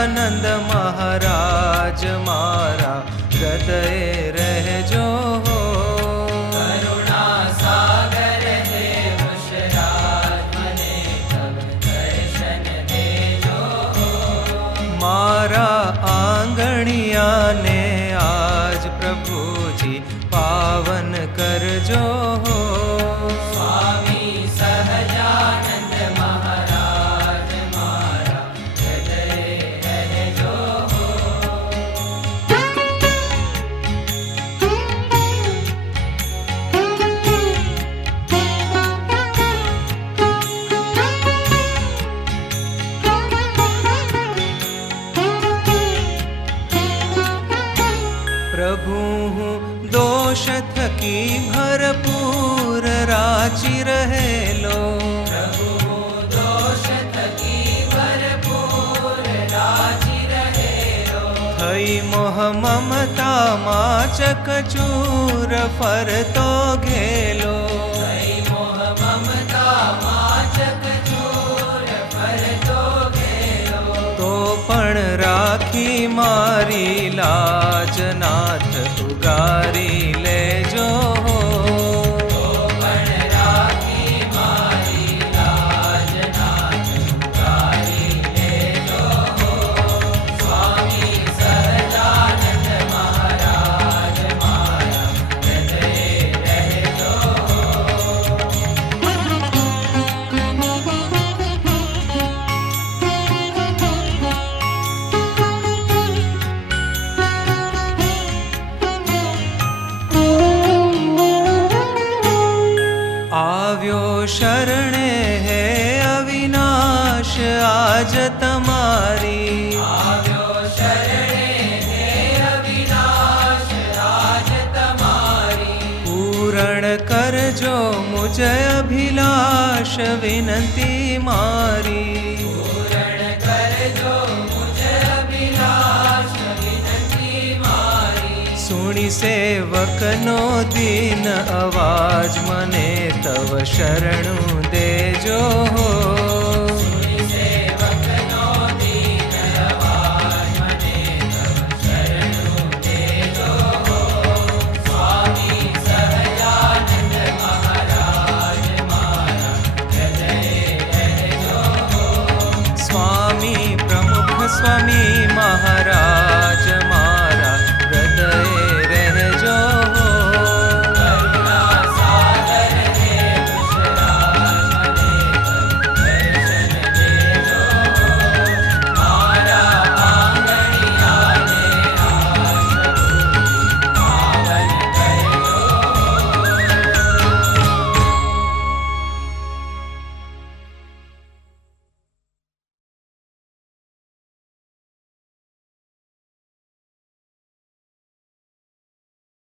સહજાનંદ મહારાજ મારા હૃદયે રહેજો હો. કરુણા સાગર હે વૃષરાજ મને તવ દર્શન દેજો હો. મારા આંગણિયાને આજ પ્રભુજી પાવન કરજો હો. સ્વામી સહજાનંદ મહારાજ મારા હૃદયે રહેજો હો. પ્રભુ હું દોષ થકી ભરપૂર રાચી રહેલો. પ્રભુ દોષ થકી ભરપૂર રાજી રહેલો. થઈ મોહ મમતામાં ચકચૂર ફરતો ઘેલો. થઈ મોહ મમતામાં ચકચૂર ફરતો ગયેલો. તો પણ રાખી મારી લાજ નાથ ઉગારી લેજો હો. તો પણ રાખી મારી લાજ નાથ ઉગારી લેજો હો. સ્વામી સહજાનંદ મહારાજ મારા હૃદયે રહેજો હો. આવ્યો શરણે હે અવિનાશ આજ તમારી. આવ્યો શરણે હે અવિનાશ રાજ તમારી. પૂરણ કરજો મુજ અભિલાષ વિનંતી મારી. પૂરણ કરજો મુજ અભિલાષ વિનંતી મારી. સુણી સેવકનો દીન અવાજ મને તવ શરણું દેજો હો.